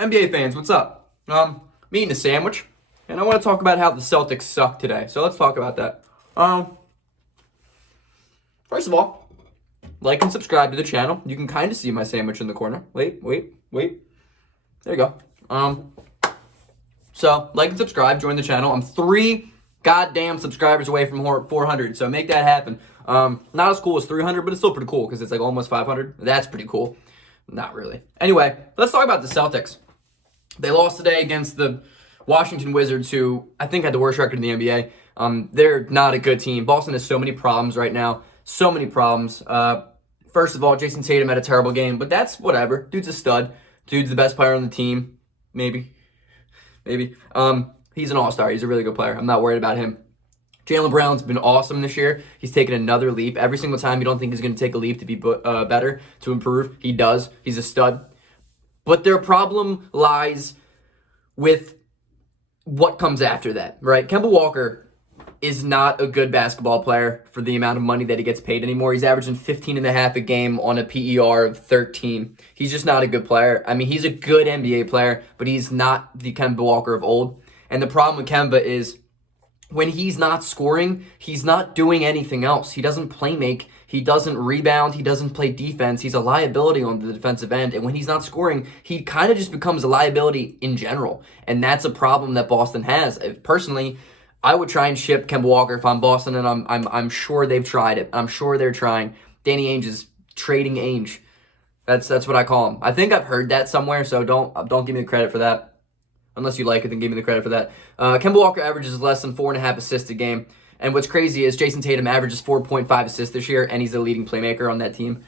NBA fans, what's up? I'm eating a sandwich, and I want to talk about how the Celtics suck today. So let's talk about that. First of all, like and subscribe to the channel. You can kind of see my sandwich in the corner. Wait. There you go. So like and subscribe, join the channel. I'm 3 goddamn subscribers away from 400, so make that happen. Not as cool as 300, but it's still pretty cool because it's like almost 500. That's pretty cool. Not really. Anyway, let's talk about the Celtics. They lost today against the Washington Wizards, who I think had the worst record in the NBA. They're not a good team. Boston has so many problems right now. So many problems. First of all, Jason Tatum had a terrible game, but that's whatever. Dude's a stud. Dude's the best player on the team. Maybe. He's an all-star. He's a really good player. I'm not worried about him. Jaylen Brown's been awesome this year. He's taken another leap. Every single time you don't think he's going to take a leap to be better, to improve, he does. He's a stud. But their problem lies with what comes after that, right? Kemba Walker is not a good basketball player for the amount of money that he gets paid anymore. He's averaging 15.5 a game on a PER of 13. He's just not a good player. I mean, he's a good NBA player, but he's not the Kemba Walker of old. And the problem with Kemba is when he's not scoring, he's not doing anything else. He doesn't play make. He doesn't rebound. He doesn't play defense. He's a liability on the defensive end. And when he's not scoring, he kind of just becomes a liability in general. And that's a problem that Boston has. Personally, I would try and ship Kemba Walker if I'm Boston, and I'm sure they've tried it. I'm sure they're trying. Danny Ainge is trading Ainge. That's what I call him. I think I've heard that somewhere, so don't give me the credit for that. Unless you like it, then give me the credit for that. Kemba Walker averages less than 4.5 assists a game. And what's crazy is Jason Tatum averages 4.5 assists this year, and he's the leading playmaker on that team.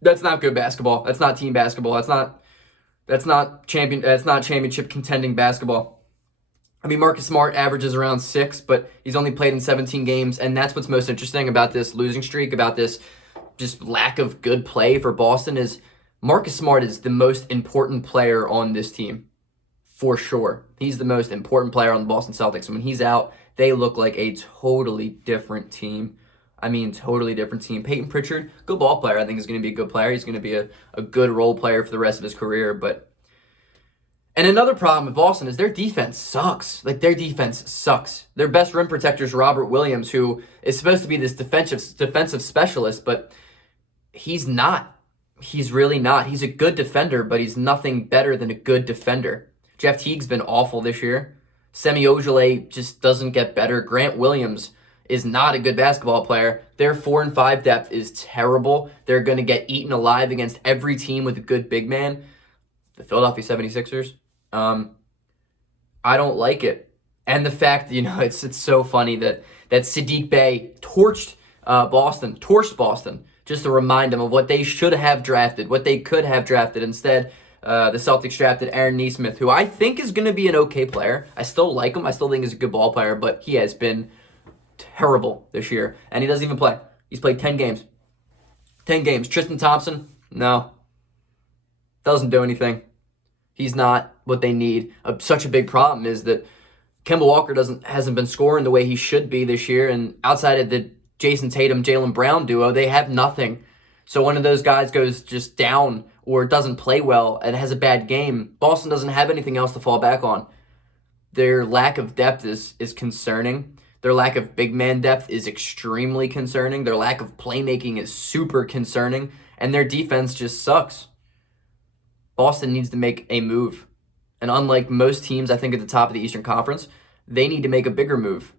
That's not good basketball. That's not team basketball. That's not championship contending basketball. I mean, Marcus Smart averages around 6, but he's only played in 17 games, and that's what's most interesting about this losing streak, about this just lack of good play for Boston, is Marcus Smart is the most important player on this team. For sure. He's the most important player on the Boston Celtics. And when he's out, they look like a totally different team. I mean, totally different team. Peyton Pritchard, good ball player. I think is going to be a good player. He's going to be a good role player for the rest of his career. And another problem with Boston is their defense sucks. Their defense sucks. Their best rim protector is Robert Williams, who is supposed to be this defensive specialist, but he's not. He's really not. He's a good defender, but he's nothing better than a good defender. Jeff Teague's been awful this year. Semi Ojeleye just doesn't get better. Grant Williams is not a good basketball player. Their 4 and 5 depth is terrible. They're going to get eaten alive against every team with a good big man. The Philadelphia 76ers. I don't like it. And the fact, it's so funny that Sadiq Bey torched Boston, just to remind them of what they should have drafted, what they could have drafted. Instead, the Celtics drafted Aaron Nesmith, who I think is going to be an okay player. I still like him. I still think he's a good ball player, but he has been terrible this year, and he doesn't even play. He's played 10 games. 10 games. Tristan Thompson, no. Doesn't do anything. He's not what they need. Such a big problem is that Kemba Walker hasn't been scoring the way he should be this year, and outside of the Jason Tatum, Jaylen Brown duo, they have nothing. So one of those guys goes just down or doesn't play well and has a bad game, Boston doesn't have anything else to fall back on. Their lack of depth is concerning. Their lack of big man depth is extremely concerning. Their lack of playmaking is super concerning. And their defense just sucks. Boston needs to make a move. And unlike most teams, I think, at the top of the Eastern Conference, they need to make a bigger move.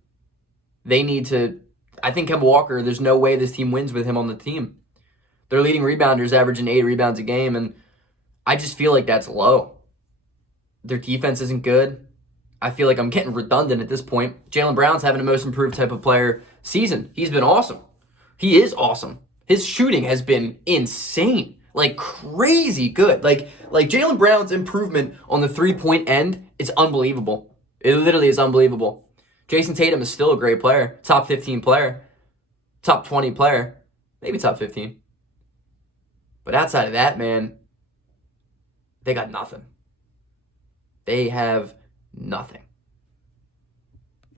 I think Kemba Walker, there's no way this team wins with him on the team. Their leading rebounder is averaging 8 rebounds a game, and I just feel like that's low. Their defense isn't good. I feel like I'm getting redundant at this point. Jaylen Brown's having a most improved type of player season. He's been awesome. He is awesome. His shooting has been insane. Crazy good. Like Jaylen Brown's improvement on the 3-point end is unbelievable. It literally is unbelievable. Jason Tatum is still a great player. Top 15 player. Top 20 player. Maybe top 15. But outside of that, man, they got nothing. They have nothing.